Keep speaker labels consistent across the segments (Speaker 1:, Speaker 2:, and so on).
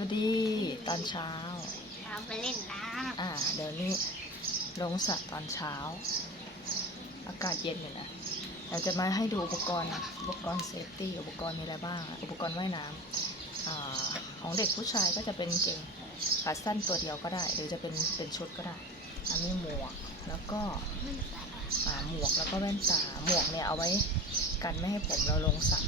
Speaker 1: วัสดีตอนเช้า
Speaker 2: เราไปเล่นน้
Speaker 1: อ่า เดี๋ยวนี้ลงสระตอนเช้า อากาศเย็นอยู่นะเราจะมาให้ดูอุปกรณ์นะอุปกรณ์เซฟตี้อุปกรณ์มีอะไรบ้าง อุปกรณ์ว่ายน้ำอ่าของเด็กผู้ชายก็จะเป็นเกงขาสั้นตัวเดียวก็ได้ หรือจะเป็นเป็นชุดก็ได้อันนี้หมวกแล้วก็ำอ่าหมวกแล้วก็แว่นตาหมวกเนี่ยเอาไว้กันไม่ให้ผมเราลงสระ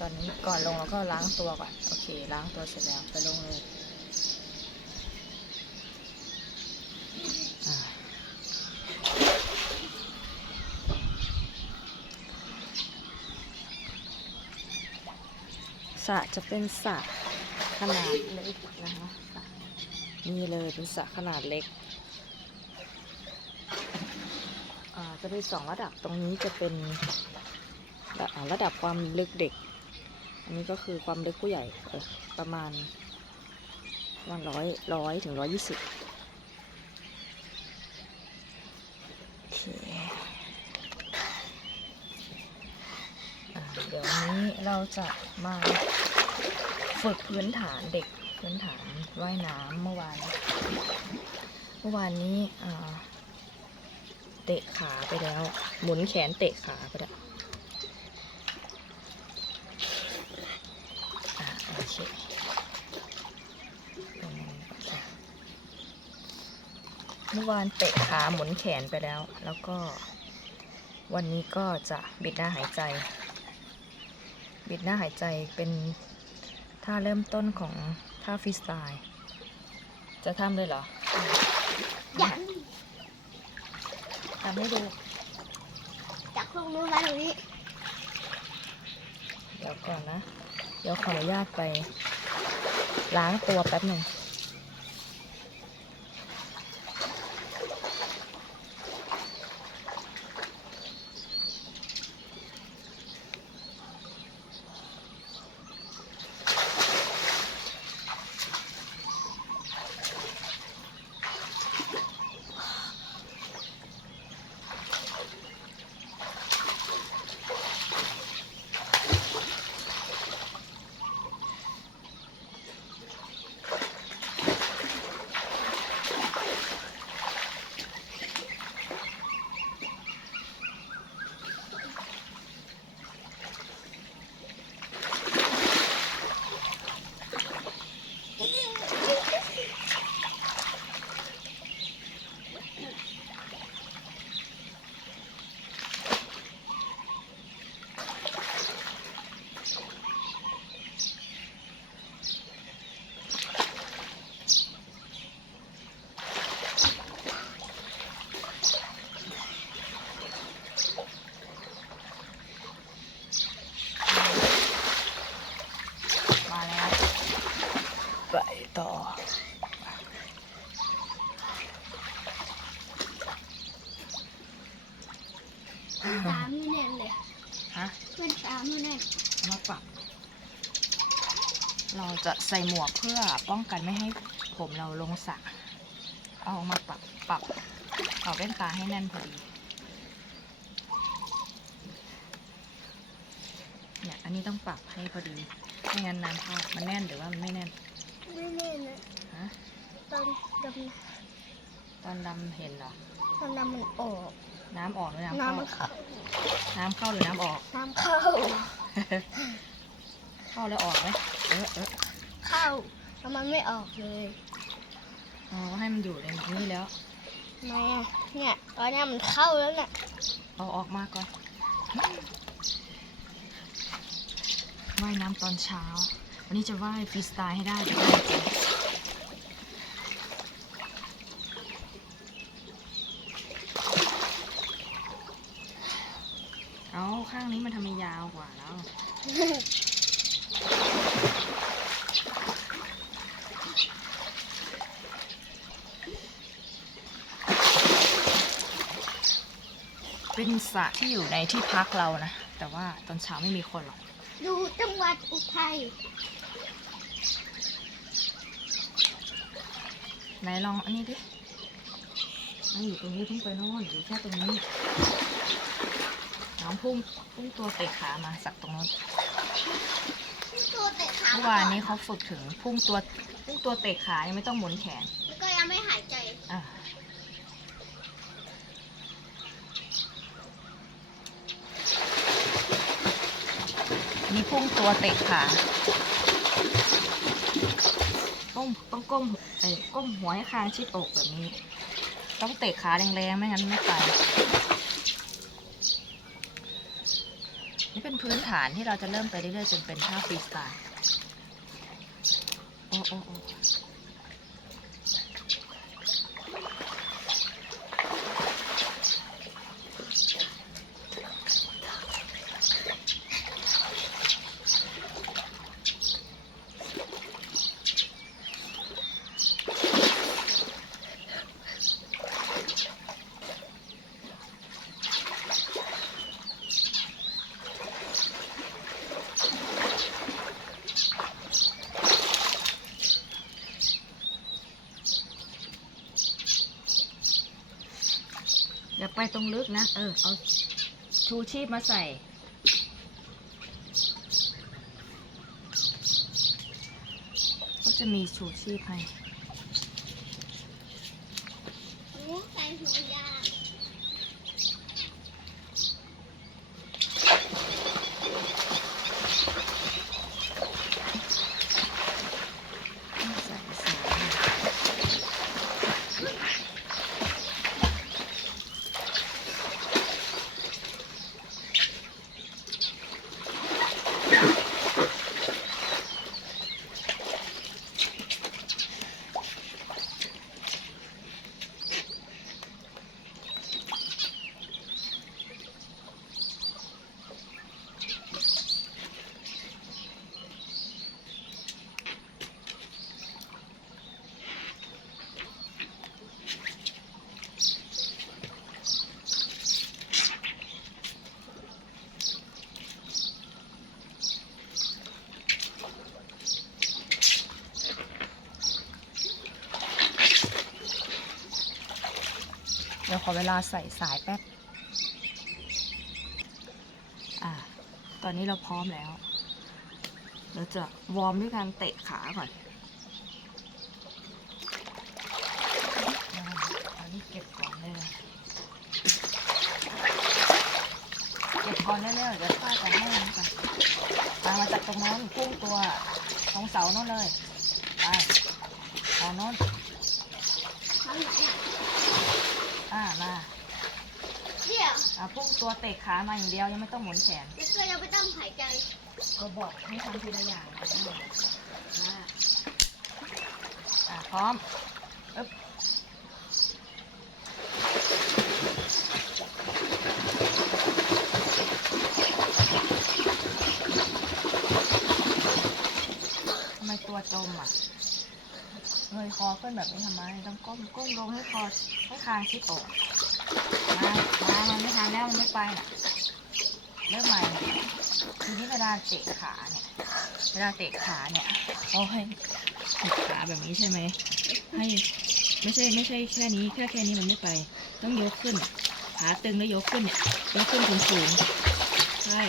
Speaker 1: ตอนนี้ก่อนลงเราก็ล้างตัวก่อน โอเค ล้างตัวเสร็จแล้วไปลงเลยอ่าสระจะเป็นสระขนาดเล็กนะคะนี่เลยเป็นสระขนาดเล็กจะเป็นสองระดับตรงนี้จะเป็นระดับความลึกเด็ก อันนี้ก็คือความลึกผู้ใหญ่ประมาณประมาณร้อยร้อยถึงร้อยยี่สิบเดี๋ยวนี้เราจะมาฝึกพื้นฐานเด็กพื้นฐานว่ายน้ำเมื่อวาน เมื่อวานนี้เตะขาไปแล้ว หมุนแขนเตะขาไปแล้วอ่าโอเคตรงนี้โอเคเมื่อวานเตะขาหมุนแขนไปแล้ว แล้วก็วันนี้ก็จะบิดหน้าหายใจ บิดหน้าหายใจเป็นท่าเริ่มต้นของท่าฟรีสไตล์จะทำเลยเหรอ
Speaker 2: ยัน
Speaker 1: ทำให้ดู
Speaker 2: จากตรงนู้นมาตรงนี้
Speaker 1: เดี๋ยวก่อนนะ เดี๋ยวขออนุญาตไป ล้างตัวแป๊บหนึ่ง มาแล้ว ไปต่อ
Speaker 2: ตามไม่แน่นเลย
Speaker 1: ฮะ
Speaker 2: เป็นตามไม่แน่น
Speaker 1: เอามาปรับ เราจะใส่หมวกเพื่อป้องกันไม่ให้ผมเราลงสระเอามาปรับปรับเอาแว่นตาให้แน่นพอดีเนี่ยอันนี้ต้องปรับให้พอดีไม่งั้นน้ำเข้ามันแน่นหรือว่ามันไม่แน่น
Speaker 2: ไม่แน่นนะ
Speaker 1: ฮะ
Speaker 2: ตอนด
Speaker 1: ตอนดำเห็นเหรอำ
Speaker 2: ตอนน้ำมันออก
Speaker 1: น้ำออกหรือน้ำ
Speaker 2: น้ำ
Speaker 1: เข้า
Speaker 2: มันเข้า
Speaker 1: น้ำเข้าหรือน้ำออก
Speaker 2: น้ำเข้า
Speaker 1: เข้าแล้วออกไหมเออเออ
Speaker 2: เข้าแล้วมันไม่ออกเลย
Speaker 1: อ๋อให้มันอยู่ในนี้แล้ว
Speaker 2: ทำไมอะเนี่ยตอนนี้มันเข้าแล้วเนี่ย
Speaker 1: เอาออกมาก่อนว่ายน้ำตอนเช้า วันนี้จะว่ายฟรีสไตล์ให้ได้จะได้จริงเอา ข้างนี้มันทำไมยาวกว่าแล้วเป็นสระที่อยู่ในที่พักเรานะ แต่ว่าตอนเช้าไม่มีคนหรอก
Speaker 2: ดูจังหวัดอุทัย
Speaker 1: ไหนลองอันนี้ดิมันอยู่ตรงนี้เพิ่งไปโน่นอยู่แค่ตรงนี้ น้องพุ่งพุ่งตัวเตะขามาสักตรงนู้น
Speaker 2: ตตัวเตะขา
Speaker 1: เมื่อวานนี้เขาฝึกถึงพุ่งตัวพุ่งตัวเตะขายังไม่ต้องหมุนแขน
Speaker 2: แล้วก็ยังไม่หายใจ
Speaker 1: อะนี่พุ่งตัวเตะขาก้มต้องก้มเอ้ยก้มหัวให้คางชิดอกแบบนี้ ต้องเตะขาแรงๆ ไม่งั้นไม่ไป นี่ เป็นพื้นฐานที่เราจะเริ่มไปเรื่อยๆจนเป็นท่าฟรีสไตล์โอ้โอ้โอ้ รงลึกนะ เออ เอาชูชีพมาใส่ ก็จะมีชูชีพให้
Speaker 2: ใส่หูยาง
Speaker 1: ใส่สาย เดี๋ยวขอเวลาใส่สายแป๊บ อ่า ตอนนี้เราพร้อมแล้ว เราจะวอร์มด้วยการเตะขาก่อนอันนี้เก็บก่อนเลยเก็บก่อนเร็วๆเดี๋ยวผ้าจะแห้งไปมามาจากตรงโน้นพุ่งตัวตรงเสาโน้นเลย ไปเสาโน้น
Speaker 2: ข้างไหน อะ
Speaker 1: อ่ามา
Speaker 2: เดี๋ยว
Speaker 1: อ่าพุ่งตัวเตะขามาอย่างเดียวยังไม่ต้องหมุนแขน
Speaker 2: แล้วก็ยังไม่ต้องหายใจ
Speaker 1: ก็บอกให้ทำทีละอย่างนะมาอะพร้อมอึ๊บทำไมตัวจมอะเงยคอขึ้นแบบนี้ทำไม ต้องก้มก้มลงให้คอ ให้คางชิดอกมามามันไม่ทันแล้วมันไม่ไปน่ะเริ่มใหม่ทีนี้เวลาเตะขาเนี่ย เวลาเตะขาเนี่ยเขาให้เตะขาแบบนี้ใช่ไหมให้ไม่ใช่ไม่ใช่แค่นี้แค่แค่นี้มันไม่ไป ต้องยกขึ้นขาตึงแล้วยกขึ้นเนี่ยยกขึ้นสูงสูงๆใช่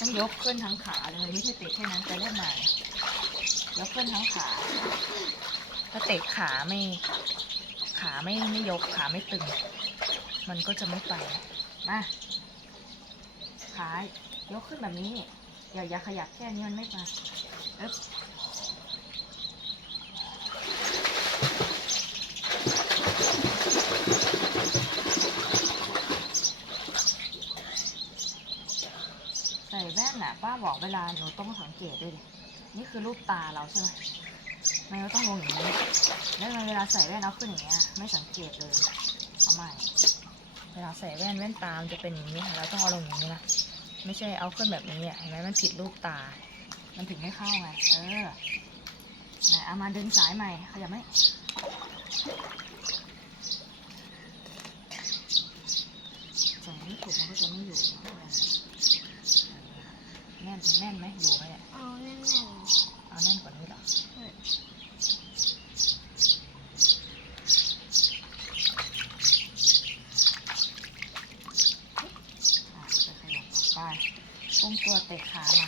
Speaker 1: ต้องยกขึ้นทั้งขาเลยไม่ใช่เตะแค่นั้นจะเล่นใหม่ยกขึ้นทั้งขา ถ้าเตะขาไม่ขาไม่ไม่ยกขาไม่ตึง มันก็จะไม่ไปมาขายกขึ้นแบบนี้ อย่าอย่าขยับแค่นี้มันไม่มาเอ๊บใส่แว่นน่ะป้าบอกเวลาหนูต้องสังเกตด้วยดินี่คือรูปตาเราใช่ไหม มันก็ต้องลงอย่างนี้ แล้วทำไมเวลาใส่แว่นเอาขึ้นอย่างเงี้ย ไม่สังเกตเลย เอาใหม่ เวลาใส่แว่นแว่นตามันจะเป็นอย่างนี้ค่ะเราต้องเอาลงอย่างนี้นะ ไม่ใช่เอาขึ้นแบบนี้อะ เห็นไหมมันผิดรูปตา มันถึงไม่เข้าไง เออไหนเอามาดึงสายใหม่ขยับไหมใส่ไม่ถูกมันก็จะไม่อยู่แน่นแน่นไหมอยู่ไหมเนี่ย
Speaker 2: เอาแน่น
Speaker 1: เอาแน่นกว่านี้เหรออะจะขยับออกไปพุ่งตัวเตะขามา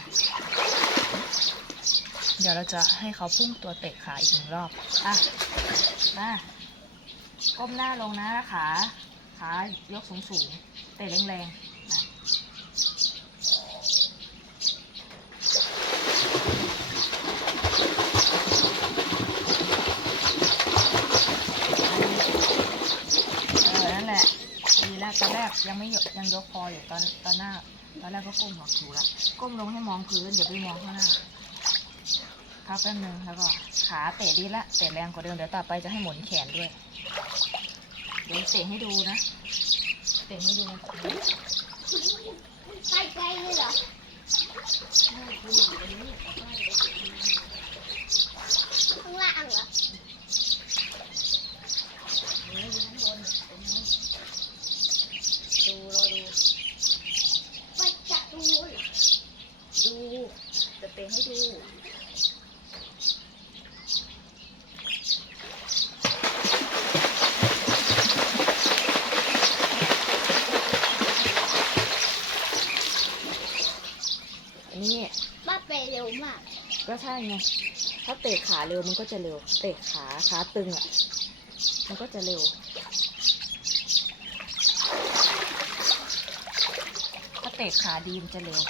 Speaker 1: ดี๋ยวเราจะให้เขาพุ่งตัวเตะขาอีกหนึ่งรอบอะมาก้มหน้าลงนะขาขายกสูงสูงๆเตะแรงๆนะเออนั่นแหละดีแล้วตอนแรกยังไม่ย,ยังยกคออยู่ตอนตอนหน้า ตอนแรกก็ก้มหัวถูละก้มลงให้มองพื้นอย่าไปมองข้างหน้า พักแป๊บนึงแล้วก็ขาเตะดีละเตะแรงกว่าเดิมเดี๋ยวต่อไปจะให้หมุนแขนด้วย เดี๋ยวเตะให้ดูนะเตะให้ดูนะ
Speaker 2: ใกล้ๆเลยเหรอข้างล่างเหรอ
Speaker 1: ดูรอดู
Speaker 2: ไปจากตรงนู้นเหรอ
Speaker 1: ดูจะเตะให้ดู อันนี้
Speaker 2: ป้าไปเร็วมาก
Speaker 1: ก็ใช่ไง ถ้าเตะขาเร็วมันก็จะเร็ว เตะขาขาตึงอะ มันก็จะเร็ว ถ้าเตะขาดีมันจะเร็ว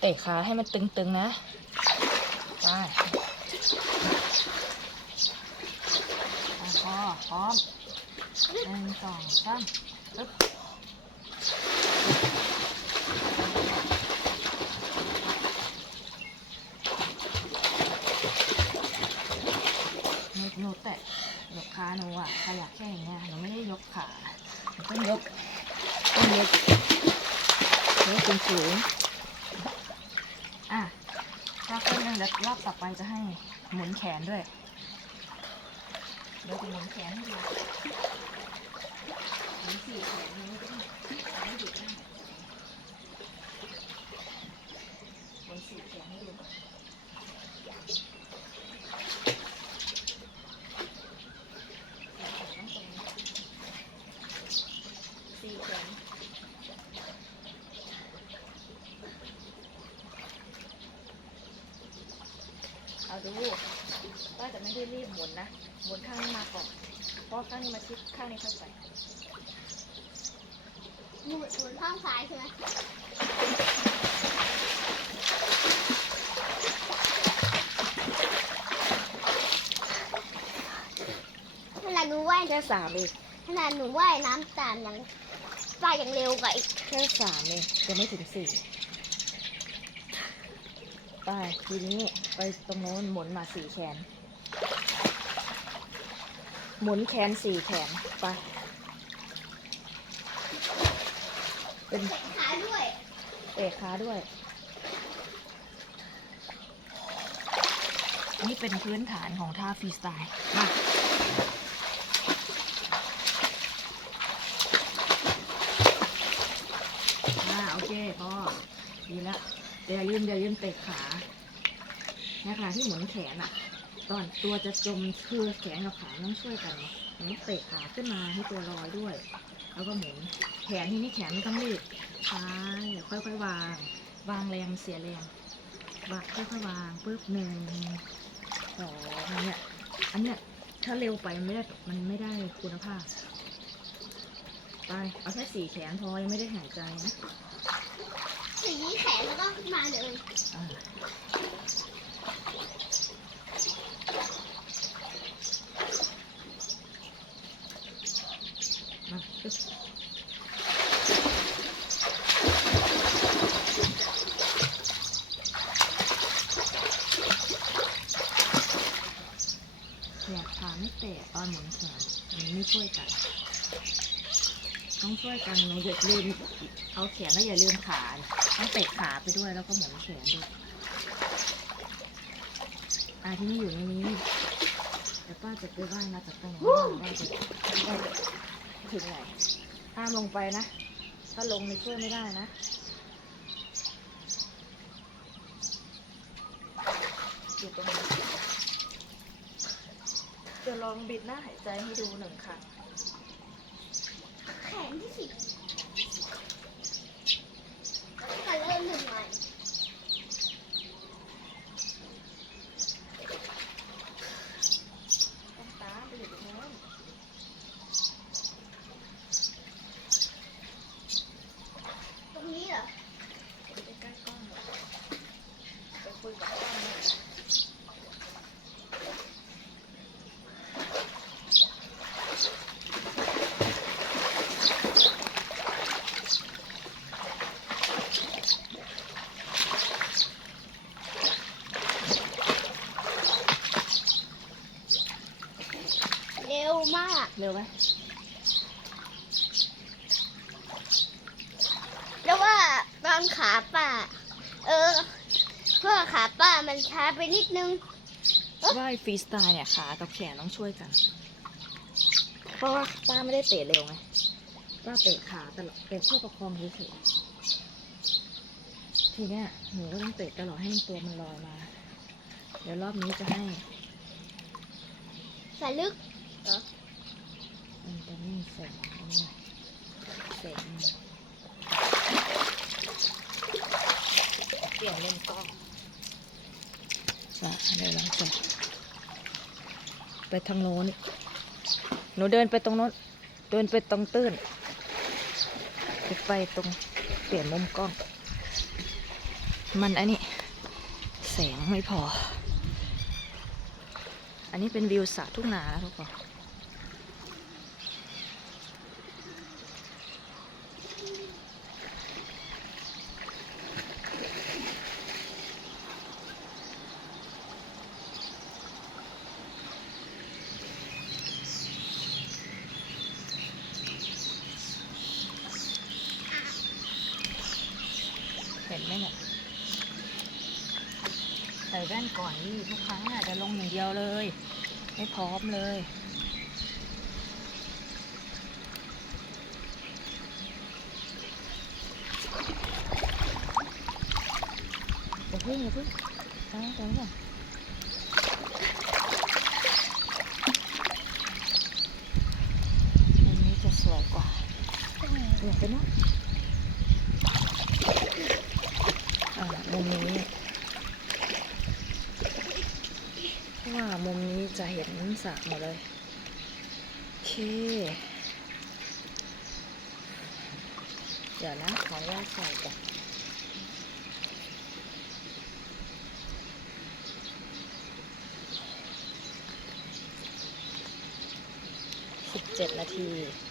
Speaker 1: เตะขาให้มันตึงๆนะไปอะพอพร้อมหนึ่งสองสาม หนูหนูแตะยกขาหนูอะขยับแค่อย่างเงี้ยหนูไม่ได้ยกขาหนูต้องยกต้องยกยกเป็นสูงอะรอบที่หนึ่งแล้วรอบต่อไปจะให้หมุนแขนด้วยเดี๋ยวจะหมุนแขนให้ดู เอาดูว่าจะไม่ได้รีบหมุนนะ หมุนข้างนี้มาก่อน เพราะข้างนี้มาชิดข้างนี้เข้าไป
Speaker 2: หมุนหมุนข้างซ้ายใช่ไหมขนาดหนูว่าย
Speaker 1: แค่สามเอง
Speaker 2: ขนาดหนูว่ายน้ำตามยังว่ายยังเร็วกว่าอีก
Speaker 1: แค่สามเองยังไม่ถึงสี่ไปทีนี้ไปตรงโน้นหมุนมาสี่แขน หมุนแขนสี่แขนไป เป็น
Speaker 2: เตะขาด้วย
Speaker 1: เตะขาด้วย นี่เป็นพื้นฐานของท่าฟรีสไตล์มาโอเคพอดีแล้วเดี๋ยวอย่าลืมอย่าลืมเตะขานขณะที่หมุนแขนอะ ตอนตัวจะจมคือแขนกับขาต้องช่วยกันเนาะองเตะขาขึ้นมาให้ตัวลอยด้วย แล้วก็หมุน แขนที่นี่แขนไม่ต้องรีบซ้ายค่อยๆวาง วางแรงเสียแรงวางค่อยๆวางปุ๊บหนึ่งสองเนี่ยอันเนี้ยถ้าเร็วไปมันไม่ได้มันไม่ได้คุณภาพ ไปเอาแค่สี่แขนพอยังไม่ได้หายใจนะ
Speaker 2: สีแขนแล้วก็มาเลย
Speaker 1: อ่ามาปึ๊บเนี่ยขาไม่เตะตอนหมุนแขนมันไม่ช่วยกัน มันหนูอย่าลืมเอาแขนแล้วอย่าลืมขาต้องเตะขาไปด้วยแล้วก็หมุนแขนด้วยอาที่นี่อยู่ในนี้เดี๋ยวป้าจะไปว่ายมาจากตรงนี้ว่าจะว่าจะถึงไหนห้ามลงไปนะ ถ้าลงในช่วยไม่ได้นะอยู่ตรงนี้จะลองบิดหน้าหายใจให้ดูหนึ่งครั้ง
Speaker 2: แขนที่สิบมาเริ่มหนึ่งใหม่ตาไปอยู่ตรงโน้นตรงนี้เหรอ
Speaker 1: ไปใกล้กล้องไปคุยกับกล้องเลย
Speaker 2: เร็วมาก
Speaker 1: เร็วไหม
Speaker 2: แล้วว่า อนขาป่า เออ เพื่อขาป่ามันช้าไปนิดนึง
Speaker 1: ว่ายฟรีสไตล์เนี่ยขากับแขนต้องช่วยกัน เพราะว่าป้าไม่ได้เตะเร็วไงป้าเตะขาตลอดเป็นเพื่อประคองเฉยๆทีเนี้ยหนูก็ต้องเตะตลอดให้มันตัวมันลอยมา เดี๋ยวรอบนี้จะให้
Speaker 2: สาลึก
Speaker 1: มันจะไม่มีแสงอันนี้แสงมั เปลี่ยนเลนกล้องอะเดี๋ยวเราจะไปทางโน้นหนูเดินไปตรงโน้น เดินไปตรงตื้นจะไปตรงเปลี่ยนมุมกล้อง มันอันนี้แสงไม่พอ อันนี้เป็นวิวสระทุ่งนานะทุกคน เห็นไหมเนี่ยใส่ แว่นก่อนนี่ทุกครั้งน่ะจะลงอย่างเดียวเลย ไม่พร้อมเลยอย่าพึ่งอย่าพึ่งตั้งใจก่อนอันนี้จะสวยกว่าเดี๋ยไปเนาะอ่ามุมนี้เพราะว่ามุมนี้ จะเห็นสระหมดเลยโอเค เดี๋ยวนะ ขออนุญาตใส่ก่อนสิบเจ็ดนาที